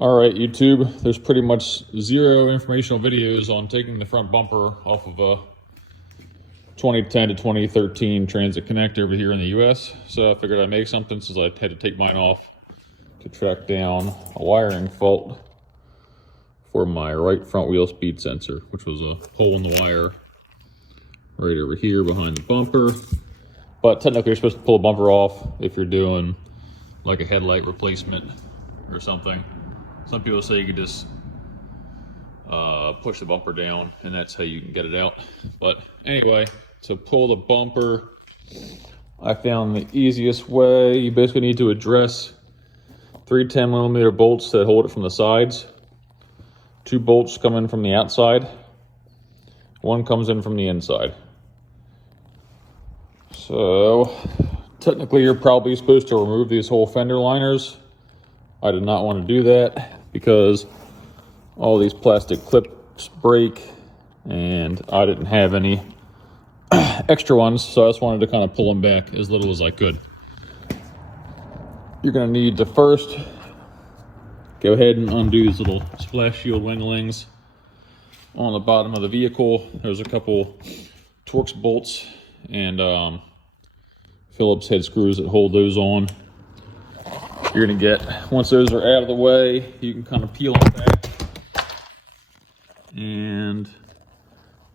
All right, YouTube, there's pretty much zero informational videos on taking the front bumper off of a 2010 to 2013 Transit connector over here in the US. So I figured I'd make something since I had to take mine off to track down a wiring fault for my right front wheel speed sensor, which was a hole in the wire right over here behind the bumper. But technically you're supposed to pull the bumper off if you're doing like a headlight replacement or something. Some people say you could just push the bumper down and that's how you can get it out. But anyway, to pull the bumper, I found the easiest way. You basically need to address 3 10mm bolts that hold it from the sides. 2 bolts come in from the outside. 1 comes in from the inside. So technically you're probably supposed to remove these whole fender liners. I did not want to do that because all these plastic clips break and I didn't have any extra ones, so I just wanted to kind of pull them back as little as I could. You're going to need to first go ahead and undo these little splash shield winglings on the bottom of the vehicle. There's a couple Torx bolts and Phillips head screws that hold those on. You're going to get, once those are out of the way, you can kind of peel them back and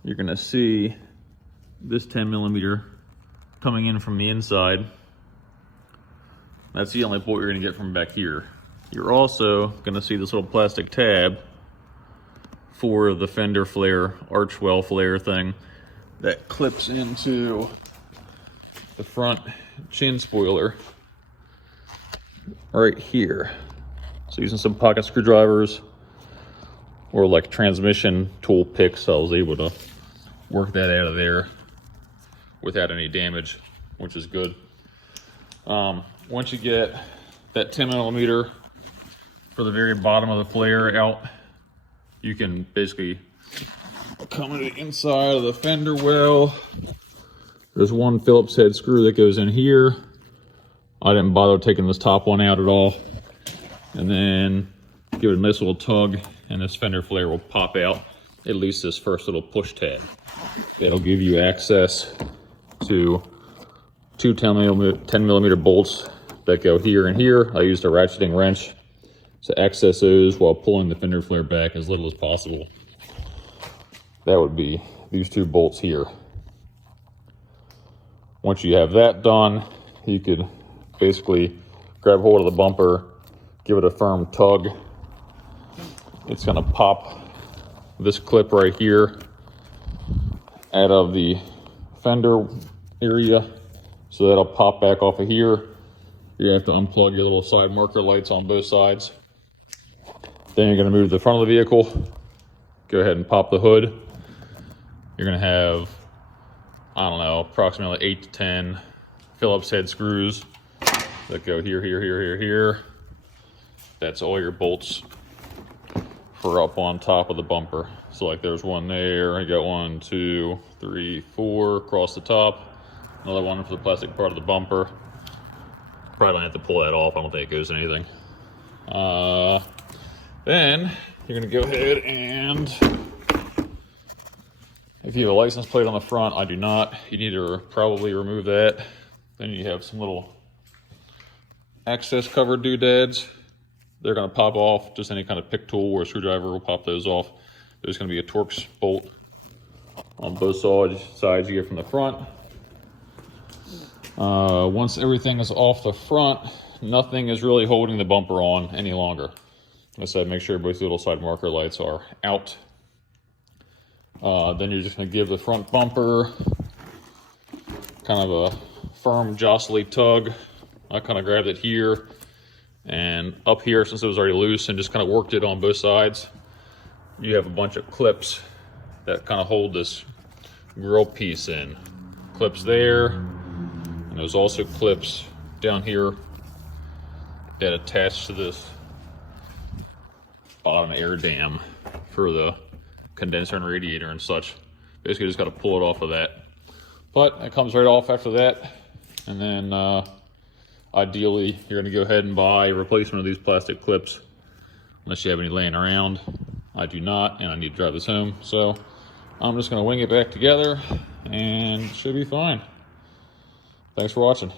you're going to see this 10mm coming in from the inside. That's the only bolt you're going to get from back here. You're also going to see this little plastic tab for the fender flare, Archwell flare thing that clips into the front chin spoiler right here. So using some pocket screwdrivers or like transmission tool picks, I was able to work that out of there without any damage, which is good. Once you get that 10mm for the very bottom of the flare out, you can basically come to the inside of the fender well. There's 1 Phillips head screw that goes in here. I didn't bother taking this top one out at all. And then give it a nice little tug and this fender flare will pop out, at least this first little push tab. That'll give you access to 2 10mm bolts that go here and here. I used a ratcheting wrench to access those while pulling the fender flare back as little as possible. That would be these 2 bolts here. Once you have that done, you could basically grab hold of the bumper, give it a firm tug. It's going to pop this clip right here out of the fender area, so that'll pop back off of here. You have to unplug your little side marker lights on both sides. Then you're going to move to the front of the vehicle, go ahead and pop the hood. You're going to have, I don't know, approximately 8 to 10 Phillips head screws that go here, here, here, here, here. That's all your bolts for up on top of the bumper. So like there's 1 there, I got 1, 2, 3, 4 across the top. Another 1 for the plastic part of the bumper. Probably don't have to pull that off, I don't think it goes anything. Then you're gonna go ahead and, if you have a license plate on the front, I do not, you need to probably remove that. Then you have some little access cover doodads. They're going to pop off. Just any kind of pick tool or screwdriver will pop those off. There's going to be a Torx bolt on both sides you get from the front. Once everything is off the front, nothing is really holding the bumper on any longer. Like I said, make sure both the little side marker lights are out. Then you're just going to give the front bumper kind of a firm jostly tug. I kind of grabbed it here and up here, since it was already loose, and just kind of worked it on both sides. You have a bunch of clips that kind of hold this grill piece in. Clips there, and there's also clips down here that attach to this bottom air dam for the condenser and radiator and such. Basically just got to pull it off of that. But it comes right off after that, and then ideally, you're going to go ahead and buy a replacement of these plastic clips unless you have any laying around. I do not, and I need to drive this home. So I'm just going to wing it back together, and it should be fine. Thanks for watching.